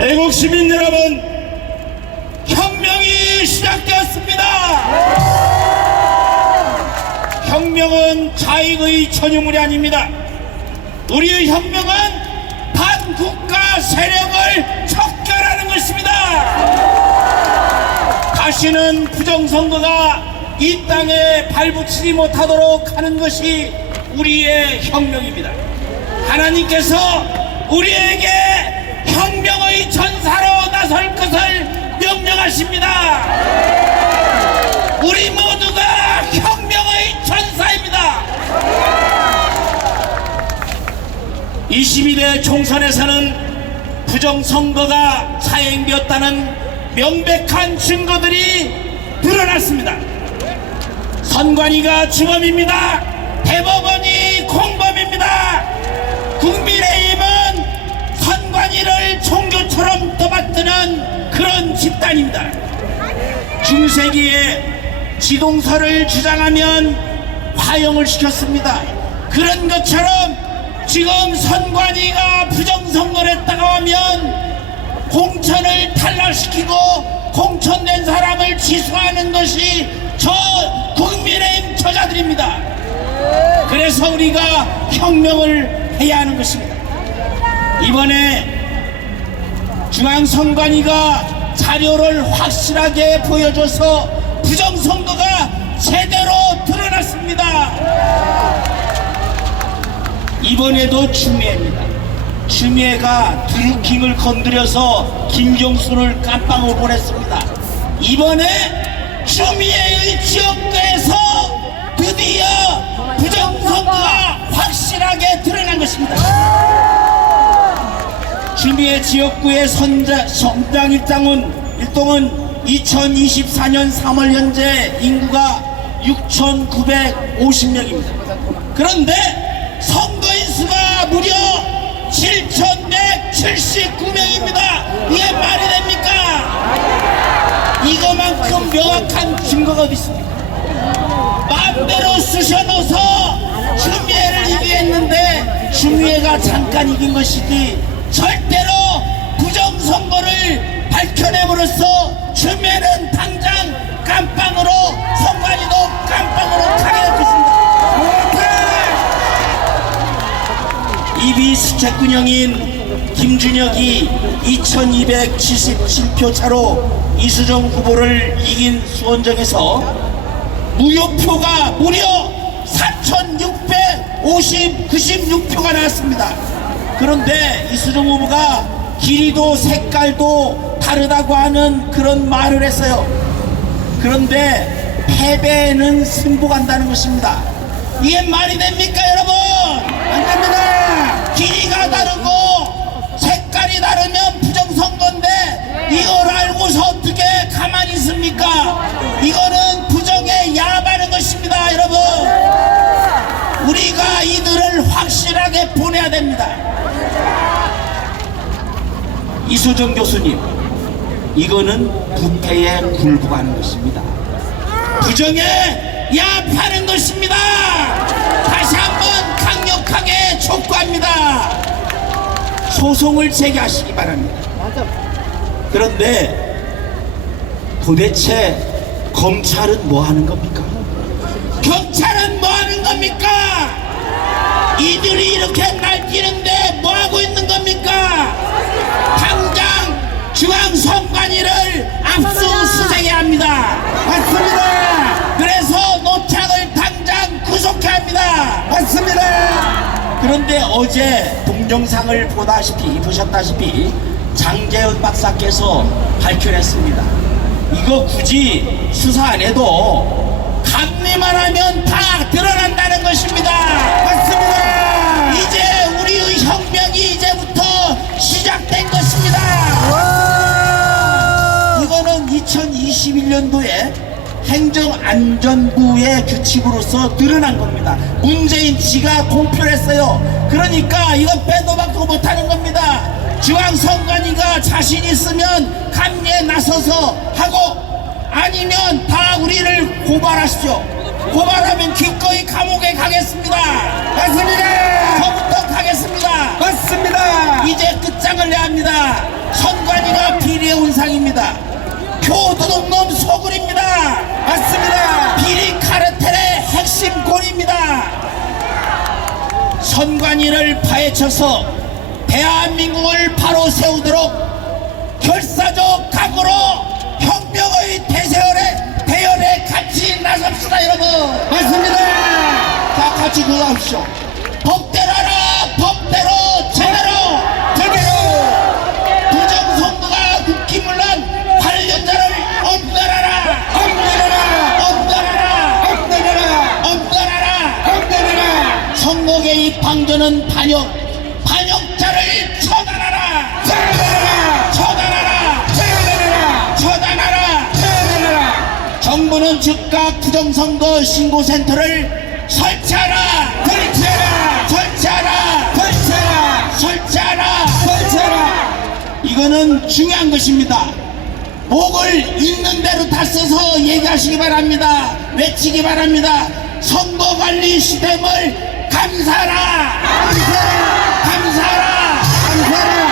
애국 시민 여러분, 혁명이 시작되었습니다. 혁명은 자익의 전유물이 아닙니다. 우리의 혁명은 반국가 세력을 척결하는 것입니다. 다시는 부정선거가 이 땅에 발붙이지 못하도록 하는 것이 우리의 혁명입니다. 하나님께서 우리에게 혁명의 전사로 나설 것을 명령하십니다. 우리 모두가 혁명의 전사입니다. 22대 총선에서는 부정선거가 자행되었다는 명백한 증거들이 드러났습니다. 선관위가 주범입니다. 대법원이 공범입니다. 국민 떠받드는 그런 집단입니다. 중세기에 지동설을 주장하면 화형을 시켰습니다. 그런 것처럼 지금 선관위가 부정선거를 했다가 하면 공천을 탈락시키고 공천된 사람을 취소하는 것이 저 국민의힘 저자들입니다. 그래서 우리가 혁명을 해야 하는 것입니다. 이번에 중앙선관위가 자료를 확실하게 보여줘서 부정선거가 제대로 드러났습니다. 이번에도 추미애입니다. 추미애가 드루킹을 건드려서 김경수를 깜빵으로 보냈습니다. 이번에 추미애의 지역구에서 드디어 부정선거가 확실하게 드러난 것입니다. 추미애 지역구의 선자, 성장 일당은 일동은 2024년 3월 현재 인구가 6,950명입니다. 그런데 선거인 수가 무려 7,179명입니다. 이게 말이 됩니까? 이거만큼 명확한 증거가 어디 있습니까? 마음대로 쑤셔넣어서 추미애를 이기했는데 추미애가 잠깐 이긴 것이지 절대로 부정선거를 밝혀내므로써 추미애는 당장 깜빵으로 선관위도 깜빵으로 가게 될 것입니다. 이비 수채꾼형인 김준혁이 2277표 차로 이수정 후보를 이긴 수원정에서 무효표가 무려 4,696표가 나왔습니다. 그런데 이수정 후보가 길이도 색깔도 다르다고 하는 그런 말을 했어요. 그런데 패배는 승복한다는 것입니다. 이게 말이 됩니까, 여러분? 안 됩니다. 길이가 다르고 색깔이 다르면 부정선거인데 이걸 알고서 어떻게 가만히 있습니까? 이거는 부정에 야합하는 것입니다, 여러분. 우리가 이들을 확실하게 보내야 됩니다. 이수정 교수님, 이거는 부패에 굴복하는 것입니다. 부정에 야합하는 것입니다. 다시 한번 강력하게 촉구합니다. 소송을 제기하시기 바랍니다. 그런데 도대체 검찰은 뭐 하는 겁니까? 경찰은 뭐 하는 겁니까? 이들이 이렇게 날뛰는데 그런데 어제 동영상을 보다시피 보셨다시피 장재현 박사께서 발표했습니다. 이거 굳이 수사 안 해도 감리만 하면 다 드러난다는 것입니다. 맞습니다. 이제 우리의 혁명이 이제부터 시작된 것입니다. 이거는 2021년도에 행정안전부의 규칙으로서 드러난 겁니다. 문재인 지가 공표를 했어요. 그러니까 이건 빼도 박도 못하는 겁니다. 중앙선관위가 자신 있으면 감리에 나서서 하고 아니면 다 우리를 고발하시죠. 고발하면 기꺼이 감옥에 가겠습니다. 맞습니다. 저부터 가겠습니다. 맞습니다. 이제 끝장을 내야 합니다. 선관 마귀의 운상입니다. 표도둑놈 소굴입니다. 맞습니다. 비리 카르텔의 핵심 골입니다. 선관위를 파헤쳐서 대한민국을 바로 세우도록 결사적 각오로 혁명의 대세열에 대열에 같이 나섭시다 여러분. 맞습니다. 자 같이 구하십시오. 방조는 반역 반역자를 처단하라 제대로라. 처단하라 제대로라. 처단하라 제대로라. 정부는 즉각 부정선거 신고센터를 설치하라 설치해라. 설치하라 설치해라. 설치하라 설치해라. 이거는 중요한 것입니다. 목을 있는 대로 다 써서 얘기하시기 바랍니다. 외치기 바랍니다. 선거관리 시스템을 ከምሰራ ከምሰራ ከምሰራ